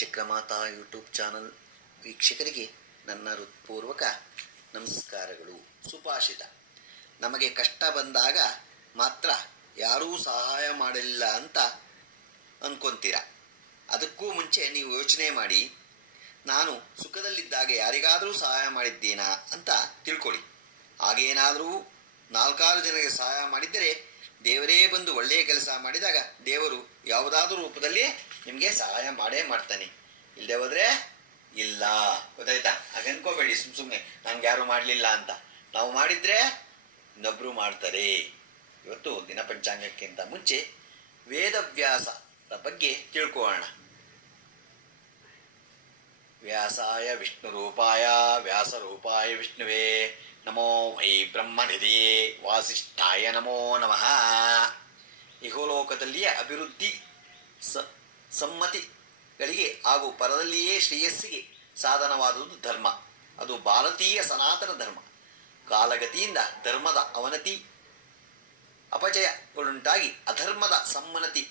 Chakramata YouTube channel ವೀಕ್ಷಕರಿಗೆ ನನ್ನ ಹೃತ್ಪೂರ್ವಕ ನಮಸ್ಕಾರಗಳು. ಸುಭಾಷಿತ. ನಮಗೆ ಕಷ್ಟ ಬಂದಾಗ ಮಾತ್ರ ಯಾರೂ ಸಹಾಯ ಮಾಡಲಿಲ್ಲ ಅಂತ ಅನ್ಕೊಂತೀರ. ಅದಕ್ಕೂ ಮುಂಚೆ ನೀವು ಯೋಚನೆ ಮಾಡಿ. ನಾನು ಸುಖದಲ್ಲಿದ್ದಾಗ ಯಾರಿಗಾದರೂ ಸಹಾಯ ಮಾಡಿದ್ದೇನಾ ಅಂತ ತಿಳ್ಕೊಳ್ಳಿ. ಹಾಗೇನಾದರೂ ನಾಲ್ಕಾರು ಜನರಿಗೆ ಸಹಾಯ ಮಾಡಿದ್ದರೆ ದೇವರೇ ಬಂದು ಒಳ್ಳೆಯ ಕೆಲಸ ಮಾಡಿದಾಗ ದೇವರು ಯಾವುದಾದ್ರೂ ರೂಪದಲ್ಲಿ ನಿಮಗೆ ಸಹಾಯ ಮಾಡೇ ಮಾಡ್ತಾನೆ. ಇಲ್ಲದೆ ಹೋದ್ರೆ ಇಲ್ಲ. ಗೊತ್ತಾಯ್ತಾ? ಹಾಗೆ ಅನ್ಕೋಬೇಡಿ ಸುಮ್ಮ ಸುಮ್ಮನೆ ನಂಗೆ ಯಾರು ಮಾಡಲಿಲ್ಲ ಅಂತ. ನಾವು ಮಾಡಿದರೆ ಇನ್ನೊಬ್ಬರು ಮಾಡ್ತಾರೆ. ಇವತ್ತು ದಿನ ಪಂಚಾಂಗಕ್ಕಿಂತ ಮುಂಚೆ ವೇದವ್ಯಾಸದ ಬಗ್ಗೆ ತಿಳ್ಕೊಳ್ಳೋಣ. ವ್ಯಾಸಾಯ ವಿಷ್ಣು ರೂಪಾಯ ವ್ಯಾಸ ರೂಪಾಯ ವಿಷ್ಣುವೇ. ನಮೋ ವೈ ಬ್ರಹ್ಮನಿಧಿಯೇ ವಾಸಿಷ್ಠಾಯ ನಮೋ ನಮಃ ಇಹೋಲೋಕದಲ್ಲಿಯೇ ಅಭಿವೃದ್ಧಿ ಸ, ಸಮ್ಮತಿಗಳಿಗೆ ಹಾಗೂ ಪರದಲ್ಲಿಯೇ ಶ್ರೇಯಸ್ಸಿಗೆ ಸಾಧನವಾದುದು ಧರ್ಮ. ಅದು ಭಾರತೀಯ ಸನಾತನ ಧರ್ಮ. ಕಾಲಗತಿಯಿಂದ ಧರ್ಮದ ಅವನತಿ ಅಪಚಯಗಳುಂಟಾಗಿ ಅಧರ್ಮದ ಸಮ್ಮನತಿ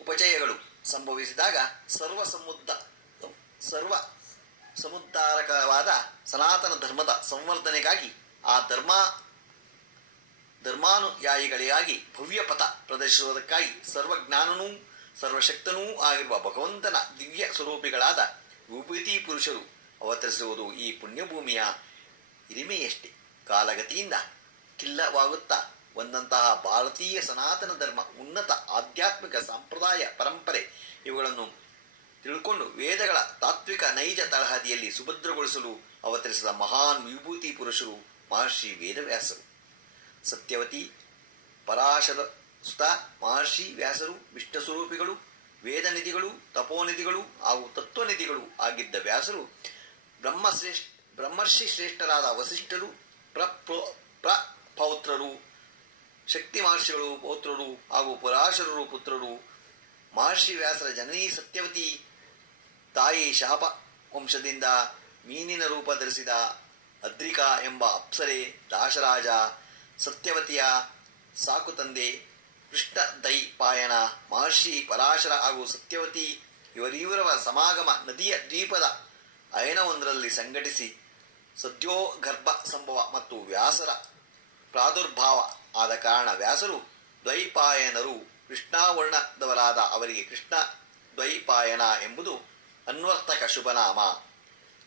ಉಪಚಯಗಳು ಸಂಭವಿಸಿದಾಗ ಸರ್ವ ಸಮುದ್ದ ಸರ್ವ ಸಮುದ್ಧಾರಕವಾದ ಸನಾತನ ಧರ್ಮದ ಸಂವರ್ಧನೆಗಾಗಿ ಆ ಧರ್ಮ, ಧರ್ಮಾನುಯಾಯಿಗಳಿಗಾಗಿ ಭವ್ಯ ಪಥ ಪ್ರದರ್ಶಿಸುವುದಕ್ಕಾಗಿ ಸರ್ವಜ್ಞಾನನೂ ಸರ್ವಶಕ್ತನೂ ಆಗಿರುವ ಭಗವಂತನ ದಿವ್ಯ ಸ್ವರೂಪಿಗಳಾದ ವಿಭೂತಿ ಪುರುಷರು ಅವತರಿಸುವುದು ಈ ಪುಣ್ಯಭೂಮಿಯ ಹಿರಿಮೆಯಷ್ಟೇ. ಕಾಲಗತಿಯಿಂದ ಕಿಲ್ಲವಾಗುತ್ತಾ ಬಂದಂತಹ ಭಾರತೀಯ ಸನಾತನ ಧರ್ಮ ಉನ್ನತ ಆಧ್ಯಾತ್ಮಿಕ ಸಂಪ್ರದಾಯ ಪರಂಪರೆ ಇವುಗಳನ್ನು ತಿಳ್ಕೊಂಡು ವೇದಗಳ ತಾತ್ವಿಕ ನೈಜ ತಳಹದಿಯಲ್ಲಿ ಸುಭದ್ರಗೊಳಿಸಲು ಅವತರಿಸಿದ ಮಹಾನ್ ವಿಭೂತಿ ಪುರುಷರು ಮಹರ್ಷಿ ವೇದವ್ಯಾಸರು. ಸತ್ಯವತಿ, ಪರಾಶರ ಸುತ, ಮಹರ್ಷಿ ವ್ಯಾಸರು ವಿಷ್ಣು ಸ್ವರೂಪಿಗಳು, ವೇದನಿಧಿಗಳು, ತಪೋನಿಧಿಗಳು ಹಾಗೂ ತತ್ವನಿಧಿಗಳು ಆಗಿದ್ದ ವ್ಯಾಸರು ಬ್ರಹ್ಮಶ್ರೇಷ್ಠ, ಬ್ರಹ್ಮರ್ಷಿ ಶ್ರೇಷ್ಠರಾದ ವಸಿಷ್ಠರು ಪ್ರ ಪೌತ್ರರು, ಶಕ್ತಿ ಮಹರ್ಷಿಗಳು, ಪೌತ್ರರು ಹಾಗೂ ಪರಾಶರರು ಪುತ್ರರು ಮಹರ್ಷಿ ವ್ಯಾಸರ ಜನನೀ ಸತ್ಯವತಿ ತಾಯಿ ಶಾಪ ವಂಶದಿಂದ ಮೀನಿನ ರೂಪ ಧರಿಸಿದ ಅದ್ರಿಕಾ ಎಂಬ ಅಪ್ಸರೆ ದಾಶರಾಜ ಸತ್ಯವತಿಯ ಸಾಕು ತಂದೆ ಕೃಷ್ಣ ದೈಪಾಯನ ಮಹರ್ಷಿ ಪರಾಶರ ಹಾಗೂ ಸತ್ಯವತಿ ಇವರಿವರ ಸಮಾಗಮ ನದಿಯ ದ್ವೀಪದ ಅಯನವೊಂದರಲ್ಲಿ ಸಂಘಟಿಸಿ ಸದ್ಯೋಗರ್ಭ ಸಂಭವ ಮತ್ತು ವ್ಯಾಸರ ಪ್ರಾದುರ್ಭಾವ ಆದ ಕಾರಣ ವ್ಯಾಸರು ದ್ವೈಪಾಯನರು ಕೃಷ್ಣಾವರ್ಣದವರಾದ ಅವರಿಗೆ ಕೃಷ್ಣ ದ್ವೈಪಾಯನ ಎಂಬುದು ಅನ್ವರ್ಥಕ ಶುಭನಾಮ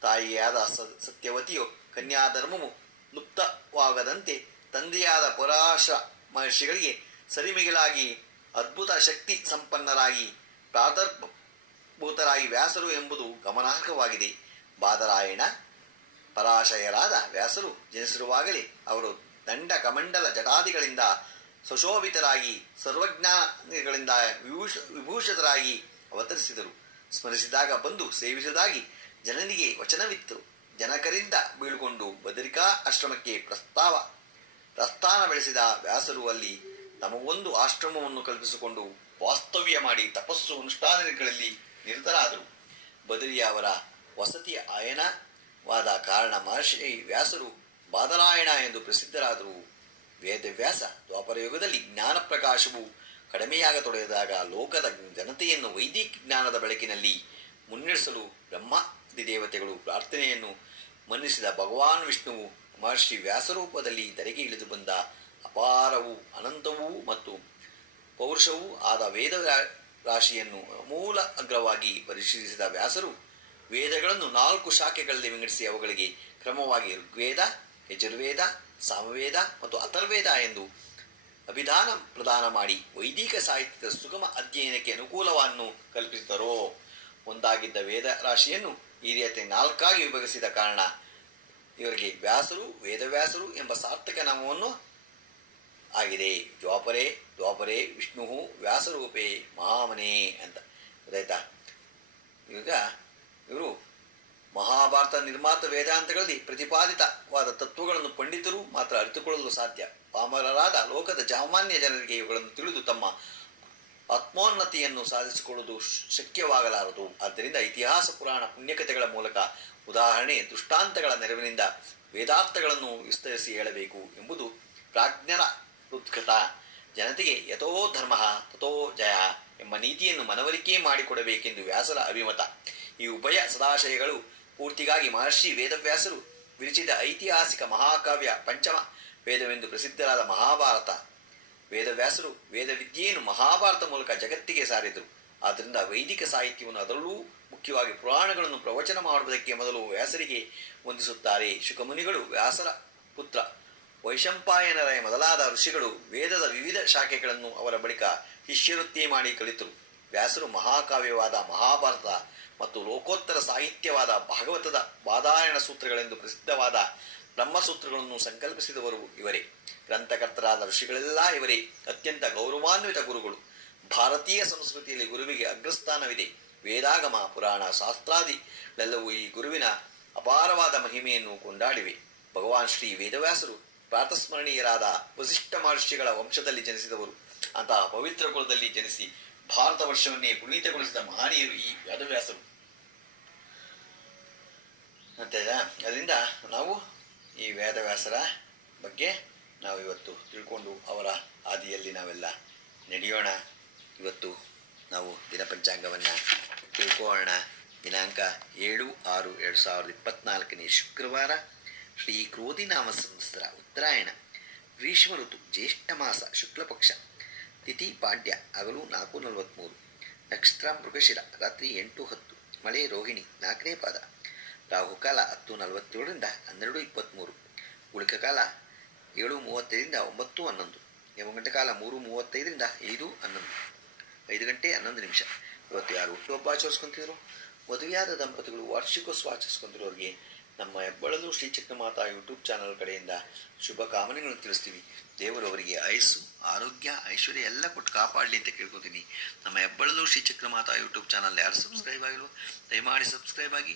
ತಾಯಿಯಾದ ಸತ್ಯವತಿಯು ಕನ್ಯಾಧರ್ಮವು ಲುಪ್ತವಾಗದಂತೆ ತಂದೆಯಾದ ಪುರಾಶ ಮಹರ್ಷಿಗಳಿಗೆ ಸರಿಮಿಗಿಲಾಗಿ ಅದ್ಭುತ ಶಕ್ತಿ ಸಂಪನ್ನರಾಗಿ ಪ್ರಾದರ್ಭೂತರಾಗಿ ವ್ಯಾಸರು ಎಂಬುದು ಗಮನಾರ್ಹವಾಗಿದೆ. ಬಾದರಾಯಣ, ಪರಾಶಯರಾದ ವ್ಯಾಸರು ಜನಿಸಿರುವಾಗಲೇ ಅವರು ದಂಡ ಕಮಂಡಲ ಜಟಾದಿಗಳಿಂದ ಸುಶೋಭಿತರಾಗಿ, ಸರ್ವಜ್ಞಾನಿಗಳಿಂದ ವಿಭೂಷ, ವಿಭೂಷಿತರಾಗಿ ಅವತರಿಸಿದರು. ಸ್ಮರಿಸಿದಾಗ ಬಂದು ಸೇವಿಸಿದಾಗಿ ಜನನಿಗೆ ವಚನವಿತ್ತು. ಜನಕರಿಂದ ಬೀಳ್ಕೊಂಡು ಬದರಿಕಾ ಆಶ್ರಮಕ್ಕೆ ಪ್ರಸ್ತಾವ. ಪ್ರಸ್ಥಾನ ಬೆಳೆಸಿದ ವ್ಯಾಸರು ಅಲ್ಲಿ ತಮಗೊಂದು ಆಶ್ರಮವನ್ನು ಕಲ್ಪಿಸಿಕೊಂಡು ವಾಸ್ತವ್ಯ ಮಾಡಿ ತಪಸ್ಸು ಅನುಷ್ಠಾನಗಳಲ್ಲಿ ನಿರತರಾದರು. ಬದರಿಯ ಅವರ ವಸತಿಯ ಆಯನವಾದ ಕಾರಣ ಮಹರ್ಷಿ ವ್ಯಾಸರು ಬಾದರಾಯಣ ಎಂದು ಪ್ರಸಿದ್ಧರಾದರು. ವೇದವ್ಯಾಸ ದ್ವಾಪರಯುಗದಲ್ಲಿ ಜ್ಞಾನ ಪ್ರಕಾಶವು ಕಡಿಮೆಯಾಗತೊಡಗಿದಾಗ ಲೋಕದ ಜನತೆಯನ್ನು ವೈದಿಕ ಜ್ಞಾನದ ಬೆಳಕಿನಲ್ಲಿ ಮುನ್ನಡೆಸಲು ಬ್ರಹ್ಮಾದಿ ದೇವತೆಗಳು ಪ್ರಾರ್ಥನೆಯನ್ನು ಮನ್ನಿಸಿದ ಭಗವಾನ್ ವಿಷ್ಣುವು ಮಹರ್ಷಿ ವ್ಯಾಸರೂಪದಲ್ಲಿ ಧರೆಗೆ ಇಳಿದು ಬಂದ ಅಪಾರವೂ ಅನಂತವೂ ಮತ್ತು ಪೌರುಷವೂ ಆದ ವೇದ ರಾಶಿಯನ್ನು ಮೂಲ ಅಗ್ರವಾಗಿ ಪರಿಶೀಲಿಸಿದ ವ್ಯಾಸರು ವೇದಗಳನ್ನು ನಾಲ್ಕು ಶಾಖೆಗಳಲ್ಲಿ ವಿಂಗಡಿಸಿ ಅವುಗಳಿಗೆ ಕ್ರಮವಾಗಿ ಋಗ್ವೇದ, ಯಜುರ್ವೇದ, ಸಾಮವೇದ ಮತ್ತು ಅಥರ್ವೇದ ಎಂದು ಅಭಿಧಾನ ಪ್ರದಾನ ಮಾಡಿ ವೈದಿಕ ಸಾಹಿತ್ಯದ ಸುಗಮ ಅಧ್ಯಯನಕ್ಕೆ ಅನುಕೂಲವನ್ನು ಕಲ್ಪಿಸಿದರು. ಒಂದಾಗಿದ್ದ ವೇದ ರಾಶಿಯನ್ನು ಈ ರೀತಿ ನಾಲ್ಕಾಗಿ ವಿಭಜಿಸಿದ ಕಾರಣ ಇವರಿಗೆ ವ್ಯಾಸರು, ವೇದವ್ಯಾಸರು ಎಂಬ ಸಾರ್ಥಕ ನಾಮವನ್ನು ಆಗಿದೆ. ದ್ವಾಪರೇ ದ್ವಾಪರೇ, ವಿಷ್ಣು, ವ್ಯಾಸರೂಪೇ ಮಹಾಮನೆ ಅಂತ. ಗೊತ್ತಾಯ್ತಾ? ಈಗ ಇವರು ಮಹಾಭಾರತ ನಿರ್ಮಾತ ವೇದಾಂತಗಳಲ್ಲಿ ಪ್ರತಿಪಾದಿತವಾದ ತತ್ವಗಳನ್ನು ಪಂಡಿತರು ಮಾತ್ರ ಅರಿತುಕೊಳ್ಳಲು ಸಾಧ್ಯ. ಪಾಮರರಾದ ಲೋಕದ ಜಾಮಾನ್ಯ ಜನರಿಗೆ ಇವುಗಳನ್ನು ತಿಳಿದು ತಮ್ಮ ಆತ್ಮೋನ್ನತಿಯನ್ನು ಸಾಧಿಸಿಕೊಳ್ಳುವುದು ಶಕ್ಯವಾಗಲಾರದು. ಆದ್ದರಿಂದ ಇತಿಹಾಸ, ಪುರಾಣ, ಪುಣ್ಯಕಥೆಗಳ ಮೂಲಕ ಉದಾಹರಣೆ, ದುಷ್ಟಾಂತಗಳ ನೆರವಿನಿಂದ ವೇದಾರ್ಥಗಳನ್ನು ವಿಸ್ತರಿಸಿ ಹೇಳಬೇಕು ಎಂಬುದು ಪ್ರಾಜ್ಞರ ಉದ್ಗತ ಜನತೆಗೆ ಯಥೋ ಧರ್ಮ, ತಥೋ ಜಯ ಎಂಬ ನೀತಿಯನ್ನು ಮನವರಿಕೆ ಮಾಡಿಕೊಡಬೇಕೆಂದು ವ್ಯಾಸರ ಅಭಿಮತ. ಈ ಉಭಯ ಸದಾಶಯಗಳು ಪೂರ್ತಿಗಾಗಿ ಮಹರ್ಷಿ ವೇದವ್ಯಾಸರು ವಿರಚಿತ ಐತಿಹಾಸಿಕ ಮಹಾಕಾವ್ಯ ಪಂಚಮ ವೇದವೆಂದು ಪ್ರಸಿದ್ಧರಾದ ಮಹಾಭಾರತ. ವೇದವ್ಯಾಸರು ವೇದವಿದ್ಯೆಯನ್ನು ಮಹಾಭಾರತ ಮೂಲಕ ಜಗತ್ತಿಗೆ ಸಾರಿದರು. ಆದ್ದರಿಂದ ವೈದಿಕ ಸಾಹಿತ್ಯವನ್ನು ಅದರಲ್ಲೂ ಮುಖ್ಯವಾಗಿ ಪುರಾಣಗಳನ್ನು ಪ್ರವಚನ ಮಾಡುವುದಕ್ಕೆ ಮೊದಲು ವ್ಯಾಸರಿಗೆ ವಂದಿಸುತ್ತಾರೆ. ಶುಕಮುನಿಗಳು ವ್ಯಾಸರ ಪುತ್ರ. ವೈಶಂಪಾಯನರ ಮೊದಲಾದ ಋಷಿಗಳು ವೇದದ ವಿವಿಧ ಶಾಖೆಗಳನ್ನು ಅವರ ಬಳಿಕ ಶಿಷ್ಯವೃತ್ತಿ ಮಾಡಿ ಕಲಿತರು. ವ್ಯಾಸರು ಮಹಾಕಾವ್ಯವಾದ ಮಹಾಭಾರತ ಮತ್ತು ಲೋಕೋತ್ತರ ಸಾಹಿತ್ಯವಾದ ಭಾಗವತದ ಬಾದಾಯಣ ಸೂತ್ರಗಳೆಂದು ಪ್ರಸಿದ್ಧವಾದ ಬ್ರಹ್ಮಸೂತ್ರಗಳನ್ನು ಸಂಕಲ್ಪಿಸಿದವರು ಇವರೇ. ಗ್ರಂಥಕರ್ತರಾದ ಋಷಿಗಳೆಲ್ಲ ಇವರೇ. ಅತ್ಯಂತ ಗೌರವಾನ್ವಿತ ಗುರುಗಳು. ಭಾರತೀಯ ಸಂಸ್ಕೃತಿಯಲ್ಲಿ ಗುರುವಿಗೆ ಅಗ್ರಸ್ಥಾನವಿದೆ. ವೇದಾಗಮ, ಪುರಾಣ ಶಾಸ್ತ್ರಾದಿಗಳೆಲ್ಲವೂ ಈ ಗುರುವಿನ ಅಪಾರವಾದ ಮಹಿಮೆಯನ್ನು ಕೊಂಡಾಡಿವೆ. ಭಗವಾನ್ ಶ್ರೀ ವೇದವ್ಯಾಸರು ಪ್ರಾತಸ್ಮರಣೀಯರಾದ ವಸಿಷ್ಠ ಮಹರ್ಷಿಗಳ ವಂಶದಲ್ಲಿ ಜನಿಸಿದವರು. ಅಂತಹ ಪವಿತ್ರ ಕುಲದಲ್ಲಿ ಜನಿಸಿ ಭಾರತ ವರ್ಷವನ್ನೇ ಪುನೀತಗೊಳಿಸಿದ ಮಹನೀಯರು ಈ ವೇದವ್ಯಾಸರು. ಅಂತೆಲ್ಲ ಅದರಿಂದ ನಾವು ಈ ವೇದವ್ಯಾಸರ ಬಗ್ಗೆ ನಾವು ಇವತ್ತು ತಿಳ್ಕೊಂಡು ಅವರ ಹಾದಿಯಲ್ಲಿ ನಾವೆಲ್ಲ ನಡೆಯೋಣ. ಇವತ್ತು ನಾವು ದಿನಪಂಚಾಂಗವನ್ನು ತಿಳ್ಕೊಳ್ಳೋಣ. ದಿನಾಂಕ ಏಳು ಆರು ಎರಡು ಸಾವಿರದ ಇಪ್ಪತ್ನಾಲ್ಕನೇ ಶುಕ್ರವಾರ ಶ್ರೀ ಕ್ರೋಧಿನಾಮ ಸಂವತ್ಸರ ಉತ್ತರಾಯಣ. ಗ್ರೀಷ್ಮ ಋತು, ಜ್ಯೇಷ್ಠ ಮಾಸ, ಶುಕ್ಲಪಕ್ಷ, ತಿಥಿ ಪಾಡ್ಯ, ಹಗಲು ನಾಲ್ಕು ನಲವತ್ತ್ಮೂರು ನಕ್ಷತ್ರ ಮೃಗಶಿರ, ರಾತ್ರಿ ಎಂಟು ಹತ್ತು, ಮಳೆ ರೋಹಿಣಿ, ನಾಲ್ಕನೇ ಪಾದ. ರಾಹುಕಾಲ ಹತ್ತು ನಲವತ್ತೇಳರಿಂದ ಹನ್ನೆರಡು ಇಪ್ಪತ್ತ್ಮೂರು ಉಳಿಕ ಕಾಲ ಏಳು ಮೂವತ್ತೈದರಿಂದ ಒಂಬತ್ತು ಹನ್ನೊಂದು. ಯಮಗಂಟ ಕಾಲ ಮೂರು ಮೂವತ್ತೈದರಿಂದ ಐದು ಹನ್ನೊಂದು. ಐದು ಗಂಟೆ ಹನ್ನೊಂದು ನಿಮಿಷ. ಇವತ್ತು ಯಾರು ಹುಟ್ಟುಹಬ್ಬ ಆಚರಿಸ್ಕೊಂತಿದ್ರು? ಮದುವೆಯಾದ ದಂಪತಿಗಳು ವಾರ್ಷಿಕೋತ್ಸವ ಆಚರಿಸ್ಕೊಂತಿರೋರಿಗೆ ನಮ್ಮ ಹೆಬ್ಬಳಲು ಶ್ರೀ ಚಕ್ರಮಾತಾ ಯೂಟ್ಯೂಬ್ ಚಾನಲ್ ಕಡೆಯಿಂದ ಶುಭ ಕಾಮನೆಗಳನ್ನು ತಿಳಿಸ್ತೀವಿ. ದೇವರು ಅವರಿಗೆ ಆಯಸ್ಸು, ಆರೋಗ್ಯ, ಐಶ್ವರ್ಯ ಎಲ್ಲ ಕೊಟ್ಟು ಕಾಪಾಡಲಿ ಅಂತ ಕೇಳ್ಕೊತೀನಿ. ನಮ್ಮ ಹೆಬ್ಬಳಲು ಶ್ರೀ ಚಕ್ರಮಾತಾ ಯೂಟ್ಯೂಬ್ ಚಾನಲ್ ಯಾರು ಸಬ್ಸ್ಕ್ರೈಬ್ ಆಗಿಲ್ವೋ, ದಯಮಾಡಿ ಸಬ್ಸ್ಕ್ರೈಬ್ ಆಗಿ.